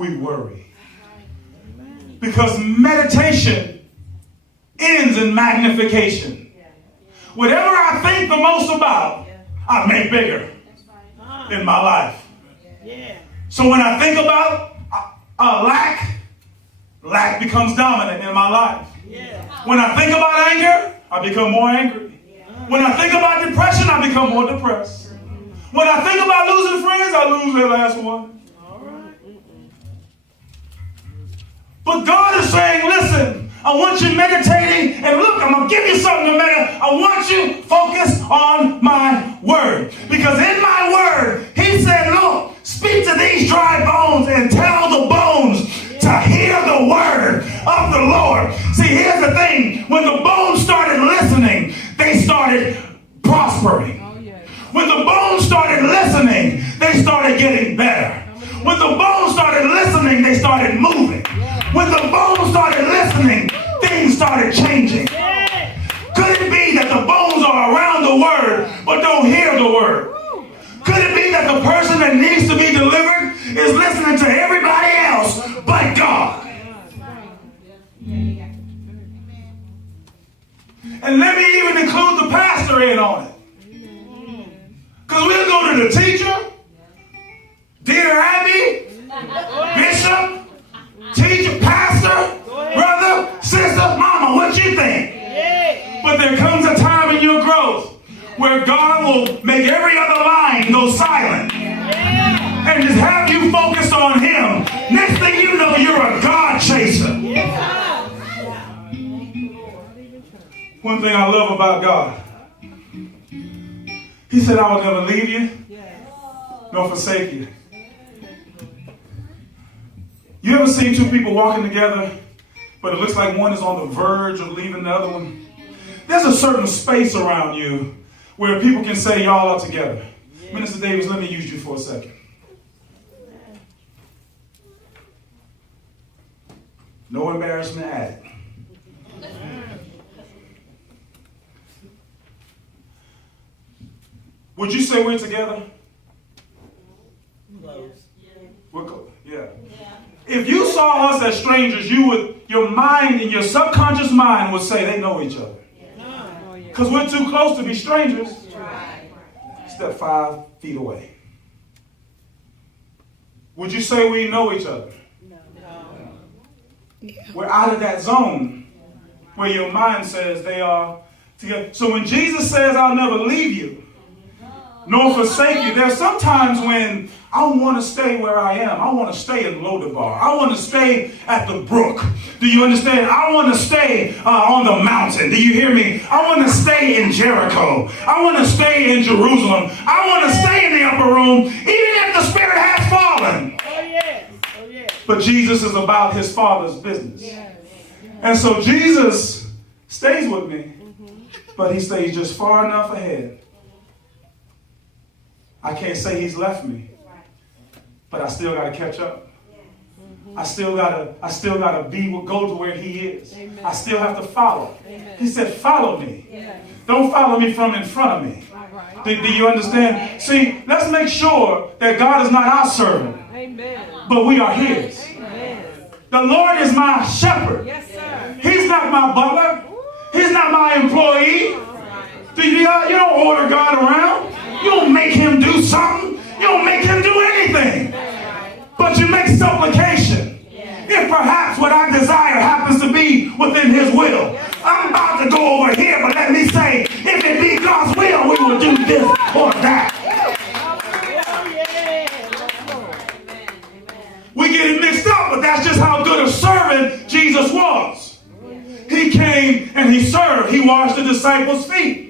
we worry. Because meditation ends in magnification. Whatever I think the most about, I make bigger in my life. So when I think about lack becomes dominant in my life. When I think about anger, I become more angry. When I think about depression, I become more depressed. When I think about losing friends, I lose their last one. But God is saying, listen, I want you meditating, and look, I'm going to give you something to meditate. I want you focused on my word. Because in my word, he said, look, speak to these dry bones and tell the bones to hear the word of the Lord. See, here's the thing. When the bones started listening, they started prospering. When the bones started listening, they started getting better. When the bones started listening, they started moving. When the bones started listening, things started changing. Could it be that the bones are around the word but don't hear the word? Could it be that the person that needs to be delivered is listening to everybody else but God? And let me even include the pastor in on it. Because we'll go to the teacher, Dear Abby, bishop, teacher, pastor, brother, sister, mama, what you think? But there comes a time in your growth where God will make every other line go silent and just have you focused on him. Next thing you know, you're a God chaser. One thing I love about God, he said, I will never leave you nor forsake you. You ever seen two people walking together, but it looks like one is on the verge of leaving the other one? There's a certain space around you where people can say y'all are together. Minister Davis, let me use you for a second. No embarrassment added. Would you say we're together? We're close. Yeah. If you saw us as strangers, your mind and your subconscious mind would say they know each other. Because we're too close to be strangers. Step 5 feet away. Would you say we know each other? We're out of that zone where your mind says they are together. So when Jesus says, I'll never leave you, nor forsake you, there's sometimes when I want to stay where I am. I want to stay in Lodabar. I want to stay at the brook. Do you understand? I want to stay on the mountain. Do you hear me? I want to stay in Jericho. I want to stay in Jerusalem. I want to stay in the upper room, even if the Spirit has fallen. But Jesus is about his Father's business. And so Jesus stays with me, but he stays just far enough ahead. I can't say he's left me, but I still got to catch up. I still gotta go to where he is. I still have to follow. He said, follow me. Don't follow me from in front of me. Do you understand? See, let's make sure that God is not our servant, but we are his. The Lord is my shepherd. He's not my butler. He's not my employee. You don't order God around. You don't make him do something. You don't make him do anything. But you make supplication. If perhaps what I desire happens to be within his will. I'm about to go over here, but let me say, if it be God's will, we will do this or that. We get it mixed up, but that's just how good a servant Jesus was. He came and he served. He washed the disciples' feet.